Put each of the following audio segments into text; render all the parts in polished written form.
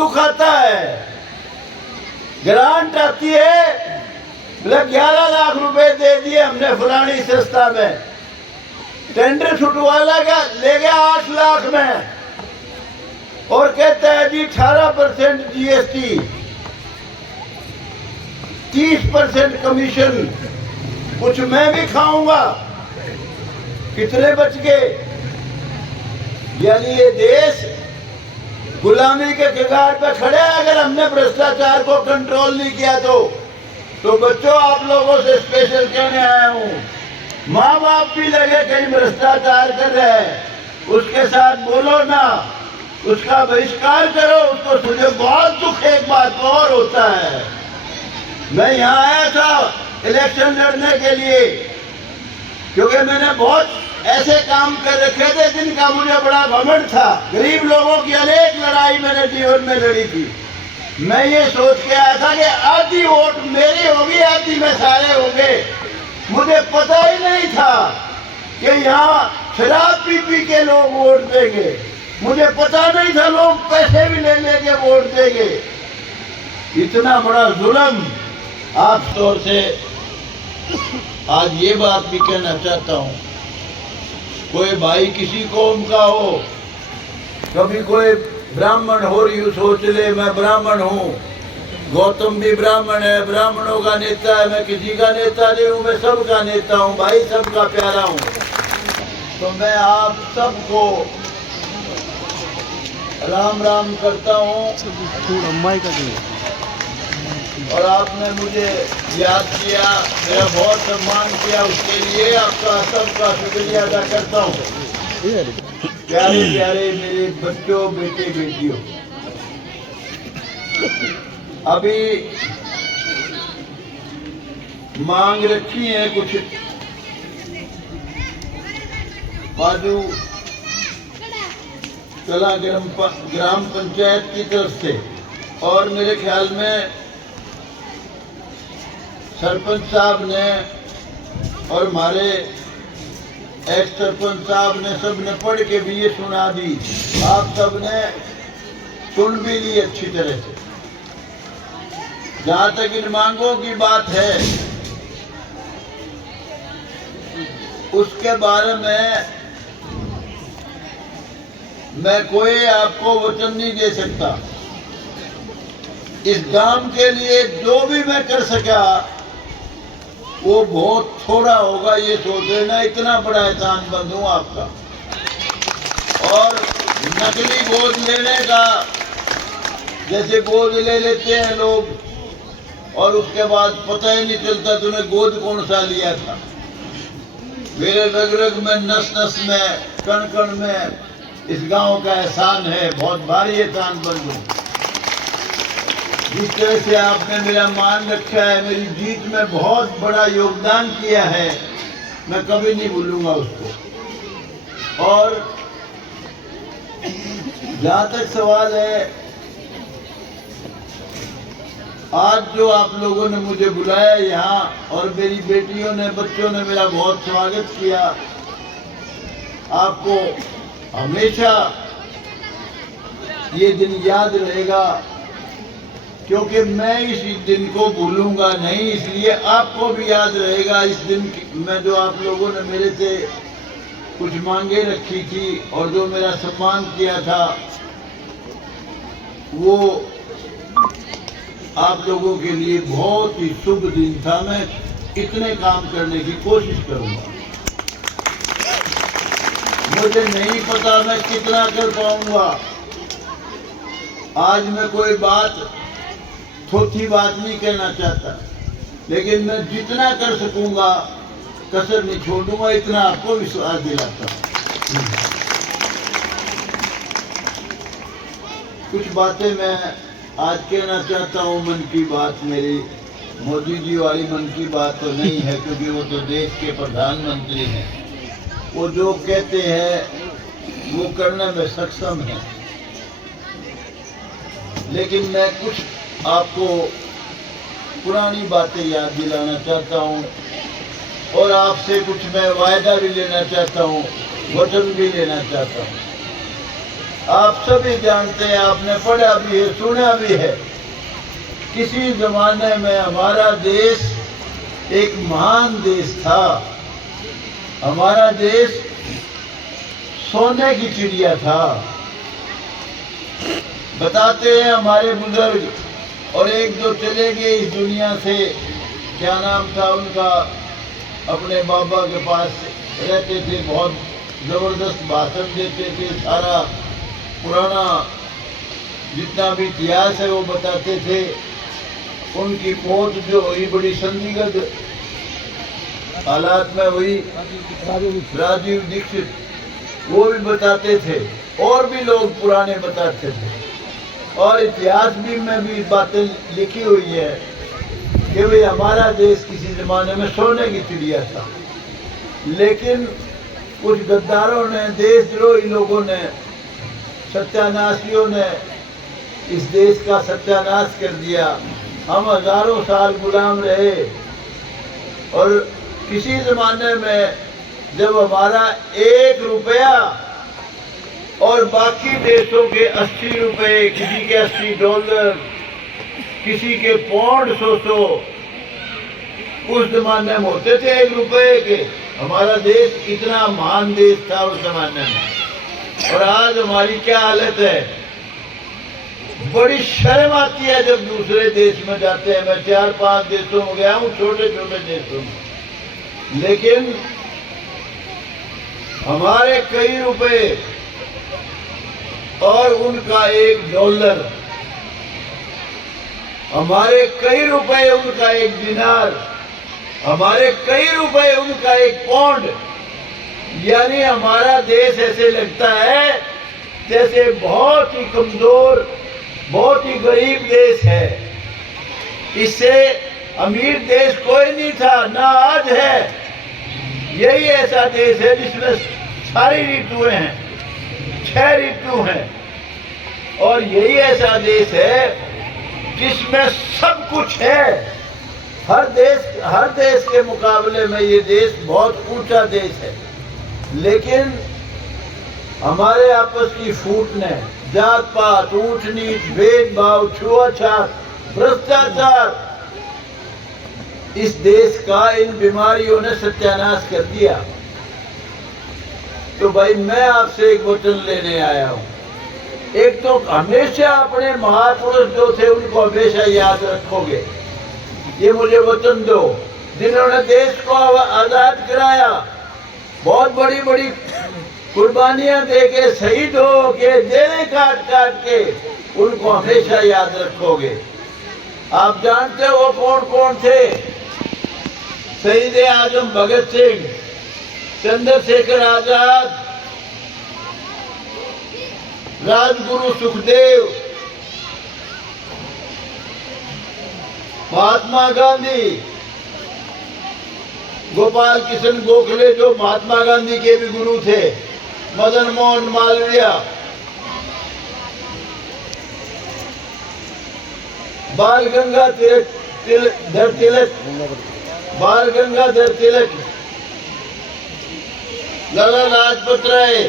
दुख आता है। ग्रांट आती है, बोले 11 लाख रुपए दे दिए हमने फलानी संस्था में, टेंडर छुटवा ले गया 8 लाख में, और कहता है जी 18% जीएसटी, 30% कमीशन, कुछ मैं भी खाऊंगा। कितने बच गए? यानी ये देश गुलामी के कगार पे खड़े हैं। अगर हमने भ्रष्टाचार को कंट्रोल नहीं किया तो बच्चों, आप लोगों से स्पेशल कहने आया हूँ, माँ बाप भी लगे कहीं भ्रष्टाचार कर रहे हैं, उसके साथ बोलो ना, उसका बहिष्कार करो, उसको सुने। बहुत दुख एक बात और होता है, मैं यहाँ आया था इलेक्शन लड़ने के लिए, क्योंकि मैंने बहुत ऐसे काम कर रखे थे जिनका मुझे बड़ा घमंड था। गरीब लोगों की अनेक लड़ाई मैंने जीवन में लड़ी थी। मैं ये सोच के आया था कि आधी वोट मेरी होगी, आधी में सारे होंगे। मुझे पता ही नहीं था कि यहाँ शराब पी पी के लोग वोट देंगे। मुझे पता नहीं था लोग पैसे भी ले लेके वोट देंगे। इतना बड़ा जुल्म आप तौर से आज ये बात भी कहना चाहता हूँ, कोई भाई किसी कौम का हो, कभी कोई ब्राह्मण हो रही सोच ले मैं ब्राह्मण हूँ, गौतम भी ब्राह्मण है, ब्राह्मणों का नेता है, मैं किसी का नेता नहीं हूँ, मैं सबका नेता हूँ भाई, सबका प्यारा हूँ। तो मैं आप सबको राम राम करता हूँ। और आपने मुझे याद किया, मेरा बहुत सम्मान किया, उसके लिए आपका सबका शुक्रिया अदा करता हूँ। प्यारे प्यारे मेरे बच्चों, बेटे बेटियों, अभी मांग रखी है कुछ बाजू कला ग्राम पंचायत की तरफ से, और मेरे ख्याल में सरपंच साहब ने और हमारे एक्स सरपंच साहब ने सबने पढ़ के भी ये सुना दी, आप सबने सुन भी ली अच्छी तरह से। जहाँ तक इन मांगों की बात है, उसके बारे में मैं कोई आपको वचन नहीं दे सकता। इस गांव के लिए जो भी मैं कर सका वो बहुत थोड़ा होगा, ये सोच लेना। इतना बड़ा एहसान बंद हूं आपका। और नकली गोद लेने का, जैसे गोद ले लेते हैं लोग और उसके बाद पता ही नहीं चलता तूने गोद कौन सा लिया था। मेरे रग रग में, नस नस में, कण कण में इस गांव का एहसान है, बहुत भारी एहसान बंद हूं। जिस तरह से आपने मेरा मान रखा है, मेरी जीत में बहुत बड़ा योगदान किया है, मैं कभी नहीं भूलूंगा उसको। और जहाँ तक सवाल है, आज जो आप लोगों ने मुझे बुलाया यहाँ, और मेरी बेटियों ने, बच्चों ने मेरा बहुत स्वागत किया, आपको हमेशा ये दिन याद रहेगा, क्योंकि मैं इस दिन को भूलूंगा नहीं, इसलिए आपको भी याद रहेगा इस दिन में जो आप लोगों ने मेरे से कुछ मांगे रखी थी और जो मेरा सम्मान किया था, वो आप लोगों के लिए बहुत ही शुभ दिन था। मैं इतने काम करने की कोशिश करूंगा। मुझे नहीं पता मैं कितना कर पाऊंगा। आज मैं कोई बात, थोथी बात नहीं कहना चाहता, लेकिन मैं जितना कर सकूंगा कसर नहीं छोड़ूंगा, इतना आपको विश्वास दिलाता हूं। कुछ बातें मैं आज कहना चाहता हूं। मन की बात मेरी मोदी जी वाली मन की बात तो नहीं है, क्योंकि वो तो देश के प्रधानमंत्री हैं। वो जो कहते हैं वो करने में सक्षम है। लेकिन मैं कुछ आपको पुरानी बातें याद दिलाना चाहता हूँ, और आपसे कुछ मैं वायदा भी लेना चाहता हूँ, वचन भी लेना चाहता हूँ। आप सभी जानते हैं, आपने पढ़ा भी है, सुना भी है। किसी जमाने में हमारा देश एक महान देश था। हमारा देश सोने की चिड़िया था। बताते हैं हमारे बुजुर्ग, और एक जो चले गए इस दुनिया से, क्या नाम था उनका, अपने बाबा के पास रहते थे, बहुत ज़बरदस्त भाषण देते थे, सारा पुराना जितना भी इतिहास है वो बताते थे। उनकी मौत जो हुई बड़ी संदिग्ध हालात में हुई, राजीव दीक्षित, वो भी बताते थे, और भी लोग पुराने बताते थे, और इतिहास भी में भी बातें लिखी हुई है कि भाई हमारा देश किसी ज़माने में सोने की चिड़िया था। लेकिन कुछ गद्दारों ने, देशद्रोही लोगों ने, सत्यानाशियों ने इस देश का सत्यानाश कर दिया। हम हजारों साल गुलाम रहे, और किसी ज़माने में जब हमारा 1 रुपया और बाकी देशों के 80 रुपये, किसी के 80 डॉलर, किसी के पौंड 100 उस जमाने में होते थे 1 रुपये के। हमारा देश इतना महान देश था उस जमाने में। और आज हमारी क्या हालत है, बड़ी शर्म आती है जब दूसरे देश में जाते हैं। मैं 4-5 देशों में गया हूँ, छोटे छोटे देशों में, लेकिन हमारे कई रुपए और उनका 1 डॉलर, हमारे कई रुपए उनका 1 दिनार, हमारे कई रुपए उनका 1 पौंड। यानी हमारा देश ऐसे लगता है जैसे बहुत ही कमजोर, बहुत ही गरीब देश है। इससे अमीर देश कोई नहीं था, ना आज है। यही ऐसा देश है जिसमें सारी ऋतुएं हैं, 6 ऋतु हैं, और यही ऐसा देश है जिसमें सब कुछ है। हर देश के मुकाबले में ये देश बहुत ऊंचा देश है। लेकिन हमारे आपस की फूट ने, जात पात, ऊंच नीच, भेदभाव, छुआछूत, भ्रष्टाचार, इस देश का इन बीमारियों ने सत्यानाश कर दिया। तो भाई मैं आपसे एक वचन लेने आया हूँ। एक तो हमेशा अपने महापुरुष जो थे उनको हमेशा याद रखोगे, ये मुझे वचन दो, जिन्होंने देश को आजाद कराया, बहुत बड़ी बड़ी कुर्बानियां दे के, शहीद हो के, जेलें काट काट के, उनको हमेशा याद रखोगे। आप जानते हो वो कौन कौन थे? शहीद आजम भगत सिंह, चंद्रशेखर आजाद, राजगुरु सुखदेव, महात्मा गांधी, गोपाल कृष्ण गोखले जो महात्मा गांधी के भी गुरु थे, मदन मोहन मालवीय, बाल गंगाधर तिलक, बाल गंगाधर तिलक, लाला लाजपत राय,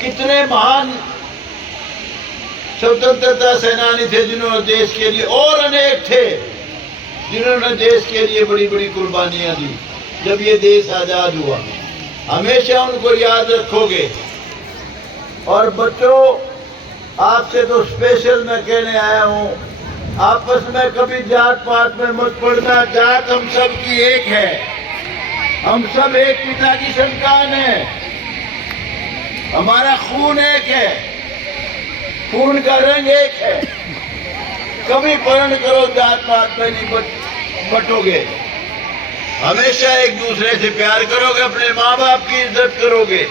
कितने महान स्वतंत्रता सेनानी थे जिन्होंने देश के लिए, और अनेक थे जिन्होंने देश के लिए बड़ी बड़ी कुर्बानियां दी जब ये देश आजाद हुआ। हमेशा उनको याद रखोगे। और बच्चों, आपसे तो स्पेशल मैं कहने आया हूँ, आपस में कभी जात पात में मत पड़ना। जात हम सब की एक है, हम सब एक पिता की संतान है, हमारा खून एक है, खून का रंग एक है। कभी परण करो जात पात में नहीं बटोगे। हमेशा एक दूसरे से प्यार करोगे, अपने माँ बाप की इज्जत करोगे,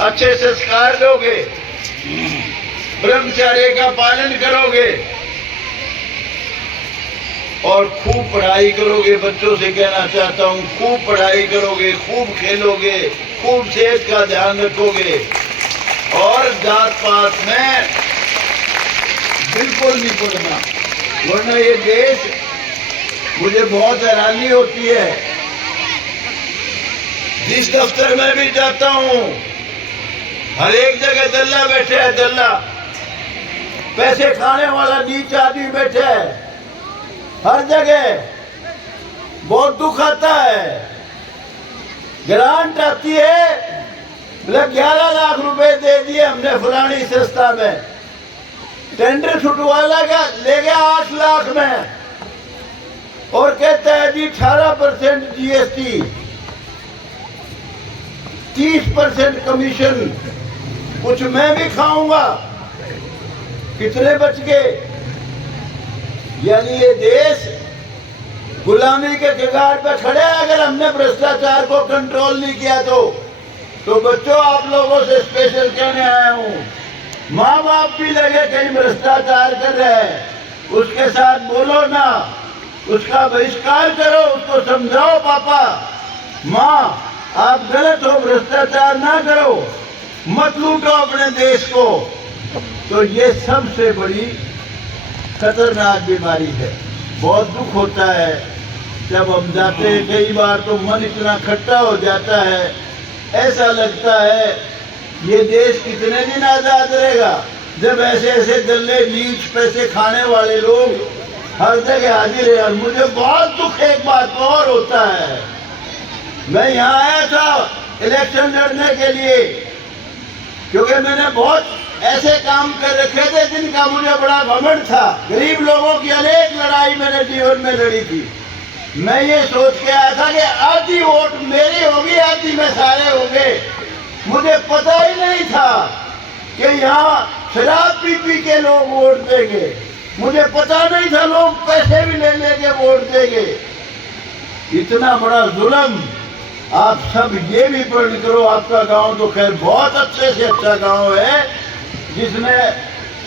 अच्छे संस्कार दोगे, ब्रह्मचर्य का पालन करोगे, और खूब पढ़ाई करोगे। बच्चों से कहना चाहता हूँ, खूब पढ़ाई करोगे, खूब खेलोगे, खूब सेहत का ध्यान रखोगे, और जात पात में बिल्कुल नहीं पड़ना, वरना ये देश, मुझे बहुत हैरानी होती है, जिस दफ्तर में भी जाता हूँ हर एक जगह दल्ला बैठे है, दल्ला पैसे खाने वाला नीच आदमी बैठे है हर जगह। बहुत दुख आता है। ग्रांट आती है, बोले 11 लाख रुपए दे दिए हमने फलानी संस्था में, टेंडर छुटवा ले गया 8 लाख में, और कहता है जी 18% जीएसटी, 30% कमीशन, कुछ मैं भी खाऊंगा। कितने बच गए? यानी ये देश गुलामी के कगार पे खड़े हैं। अगर हमने भ्रष्टाचार को कंट्रोल नहीं किया तो बच्चों, आप लोगों से स्पेशल कहने आया हूँ, माँ बाप भी लगे कहीं भ्रष्टाचार कर रहे हैं, उसके साथ बोलो ना, उसका बहिष्कार करो, उसको समझाओ पापा माँ आप गलत हो, भ्रष्टाचार ना करो, मत लूटो अपने देश को। तो ये सबसे बड़ी खतरनाक बीमारी है। बहुत दुख होता है जब हम जाते हैं, कई बार तो मन इतना खट्टा हो जाता है, ऐसा लगता है ये देश कितने दिन आजाद रहेगा जब ऐसे ऐसे दल्ले नीच पैसे खाने वाले लोग हर जगह हाजिर है। और मुझे बहुत दुख एक बात और होता है, मैं यहाँ आया था इलेक्शन लड़ने के लिए, क्योंकि मैंने बहुत ऐसे काम कर रखे थे जिनका मुझे बड़ा घमंड था। गरीब लोगों की अनेक लड़ाई मैंने जीवन में लड़ी थी। मैं ये सोच के आया था कि आधी वोट मेरी होगी, आधी में सारे होंगे। मुझे पता ही नहीं था कि यहाँ शराब पी के लोग वोट देंगे। मुझे पता नहीं था लोग पैसे भी ले लेके वोट देंगे। इतना बड़ा जुल्म। आप सब ये भी पढ़ करो, आपका गांव तो खैर बहुत अच्छे से अच्छा गांव है जिसने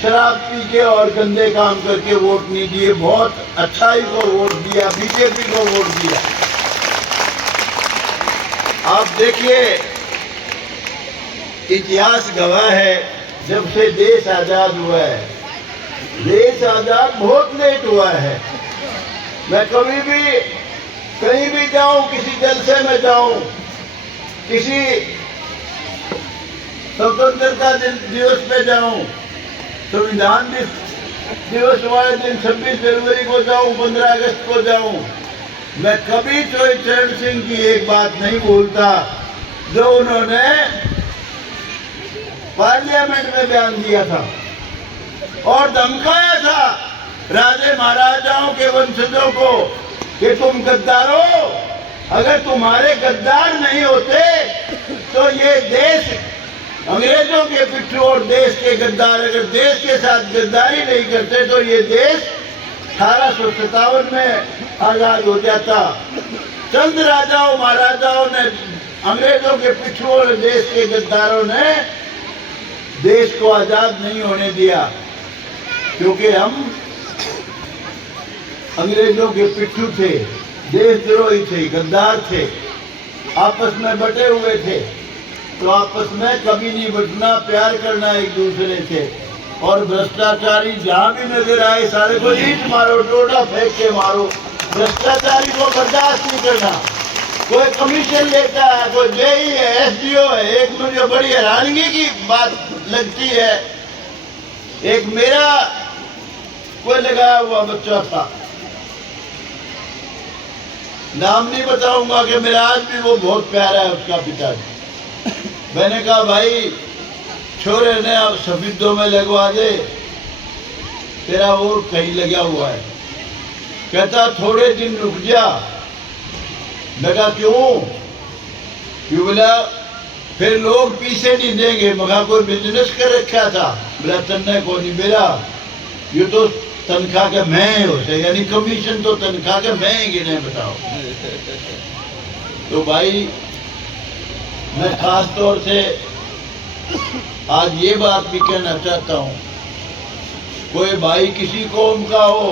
शराब पी के और गंदे काम करके वोट नहीं दिए, बहुत अच्छाई को वोट दिया, बीजेपी को वोट दिया। आप देखिए, इतिहास गवाह है, जब से देश आजाद हुआ है, देश आजाद बहुत लेट हुआ है। मैं कभी भी कहीं भी जाऊं, किसी जलसे में जाऊं, किसी स्वतंत्रता दिवस पे जाऊं, संविधान दिवस वाले दिन 26 जनवरी को जाऊं, 15 अगस्त को जाऊं, मैं कभी चरण सिंह की एक बात नहीं भूलता जो उन्होंने पार्लियामेंट में बयान दिया था और धमकाया था राजे महाराजाओं के वंशजों को कि तुम गद्दारों, अगर तुम्हारे गद्दार नहीं होते तो ये देश अंग्रेजों के पिट्ठू, और देश के गद्दार अगर देश के साथ गद्दारी नहीं करते तो ये देश 1857 में आजाद हो जाता। चंद राजाओं महाराजाओं ने, अंग्रेजों के पिट्ठू और देश के गद्दारों ने देश को आजाद नहीं होने दिया, क्योंकि हम अंग्रेजों के पिट्ठू थे, देशद्रोही थे, गद्दार थे, आपस में बटे हुए थे। तो आपस में कभी नहीं बटना, प्यार करना एक दूसरे से। और भ्रष्टाचारी जहाँ भी नजर आए सारे को ईंट मारो, डोडा फेंक के मारो। भ्रष्टाचारी को बर्दाश्त नहीं करना। कोई कमीशन लेता है, कोई जेई है, एसडीओ है। एक मुझे बड़ी हैरानगी की बात लगती है, एक मेरा कोई लगाया हुआ बच्चा था, नाम नहीं बताऊंगा, कि मेरा आज भी वो बहुत प्यारा है उसका पिताजी। मैंने कहा भाई छोरे ने अब सफेदों में लगवा दे, तेरा वोट कहीं लगा हुआ है। कहता थोड़े दिन रुक जा। मैं कहा क्यों? बोला फिर लोग पीछे नहीं देंगे। मगर कोई बिजनेस कर रखा था? बोला तन्ने को नहीं, मेरा ये तो तनख्वाह के मैं हो से, यानी कमीशन तो तनख्वाह के मैं ही गिने, बताओ। तो भाई मैं खास तौर से आज ये बात भी कहना चाहता हूँ, कोई भाई किसी कौम का हो,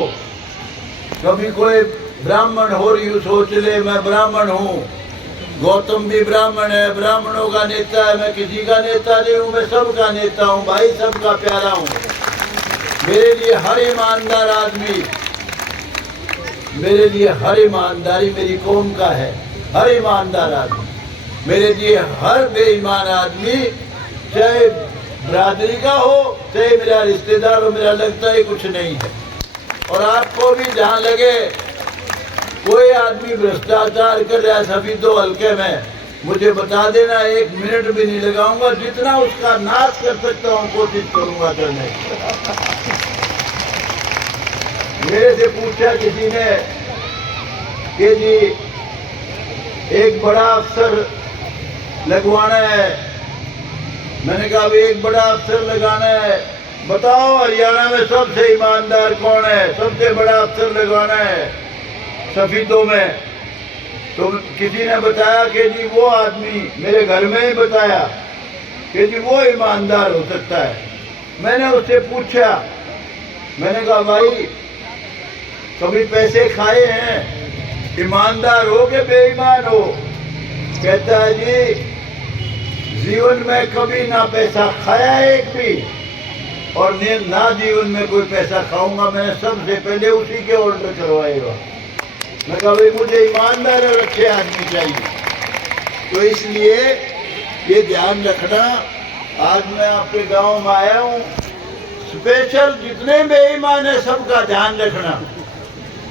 कभी कोई ब्राह्मण हो रही हो, सोच ले मैं ब्राह्मण हूँ, गौतम भी ब्राह्मण है, ब्राह्मणों का नेता है, मैं किसी का नेता नहीं हूँ, मैं सबका नेता हूँ भाई, सबका प्यारा हूँ। मेरे लिए हर ईमानदार आदमी, मेरे लिए हर ईमानदारी मेरी कौम का है, हर ईमानदार आदमी। मेरे लिए हर बेईमान आदमी चाहे बरादरी का हो, चाहे मेरा रिश्तेदार हो, मेरा लगता ही कुछ नहीं है। और आपको भी जहाँ लगे कोई आदमी भ्रष्टाचार कर रहा है सभी दो हल्के में, मुझे बता देना, 1 मिनट भी नहीं लगाऊंगा, जितना उसका नाश कर सकता हूँ कोशिश करूंगा करने। मेरे से पूछा किसी ने कि जी एक बड़ा अफसर लगवाना है, मैंने कहा अभी एक बड़ा अफसर लगाना है, बताओ हरियाणा में सबसे ईमानदार कौन है, सबसे बड़ा अफसर लगवाना है सफीदों में। तो किसी ने बताया कि जी वो आदमी, मेरे घर में ही बताया कि जी वो ईमानदार हो सकता है। मैंने उससे पूछा, मैंने कहा भाई कभी पैसे खाए हैं, ईमानदार हो कि बेईमान हो? कहता है जी जीवन में कभी ना पैसा खाया एक भी, और ना जीवन में कोई पैसा खाऊंगा। मैंने सबसे पहले उसी के ऑर्डर करवाएगा। मैं कहा भाई मुझे ईमानदार और अच्छे आदमी चाहिए। तो इसलिए ये ध्यान रखना, आज मैं आपके गांव में आया हूँ, स्पेशल जितने बेईमान है सबका ध्यान रखना,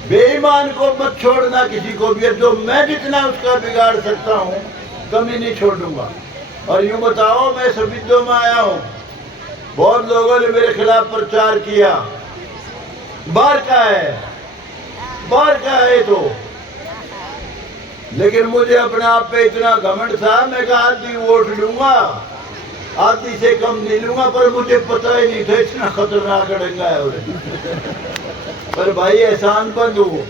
बेईमान को मत छोड़ना किसी को भी। जो मैं जितना उसका बिगाड़ सकता हूँ कमी नहीं छोड़ूंगा। और यूँ बताओ, मैं सफीदों में आया हूँ, बहुत लोगों ने मेरे खिलाफ प्रचार किया, बाहर का है बाहर का है तो, लेकिन मुझे अपने आप पे इतना घमंड था, मैं कहा आधी वोट लूंगा, आधी से कम नहीं लूंगा, पर मुझे पता ही नहीं था इतना खतरनाक डंगा है। पर भाई एहसान बंद हो,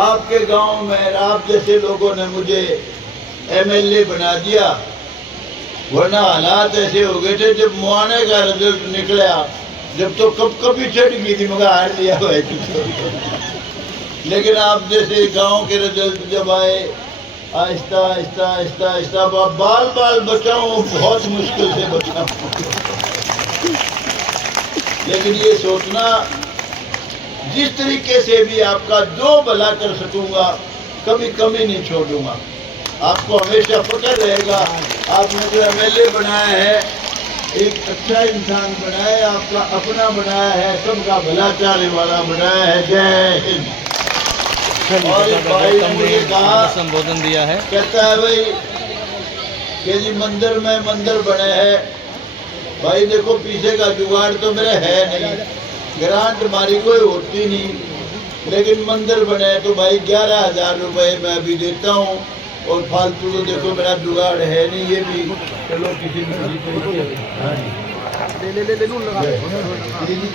आपके गांव में आप जैसे लोगों ने मुझे MLA बना दिया, वरना हालात ऐसे हो गए थे जब मुआने का रिजल्ट निकला, जब तो कब ही चढ़ गई थी, मगर हार लिया हुआ है। लेकिन आप जैसे गांव के रिजल्ट जब आए, आहिस्ता आहिस्ता आहिस्ता आहिस्ता बाल बाल बचाऊं, बहुत मुश्किल से बचाऊं। लेकिन ये सोचना, जिस तरीके से भी आपका जो भला कर सकूंगा कभी कमी नहीं छोड़ूंगा। आपको हमेशा फक्र रहेगा, आपने जो MLA बनाया है एक अच्छा इंसान बनाया है, आपका अपना बनाया है, सबका भला चाहने वाला बनाया है। जय हिंद। और भाई ने मुझे कहा, संबोधन दिया है, कहता है भाई कि जी मंदिर में मंदिर बने हैं। भाई देखो पीछे का जुगाड़ तो मेरा है नहीं, ग्रांट हमारी कोई होती नहीं, लेकिन मंदिर बने तो भाई 11,000 रुपये मैं अभी देता हूँ, और फालतू तो देखो मेरा जुगाड़ है नहीं। ये भी चलो किसी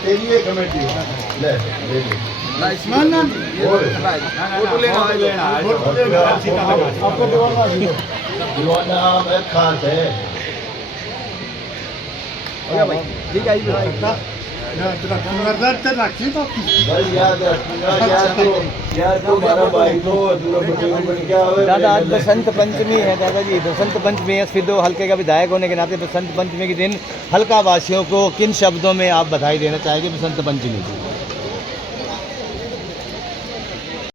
तेरी कमेटी ले खास है ठीक है। दादा आज बसंत पंचमी है, दादाजी बसंत पंचमी है, सिद्धो हल्के का विधायक होने के नाते बसंत पंचमी के दिन हल्का वासियों को किन शब्दों में आप बधाई देना चाहेंगे बसंत पंचमी की?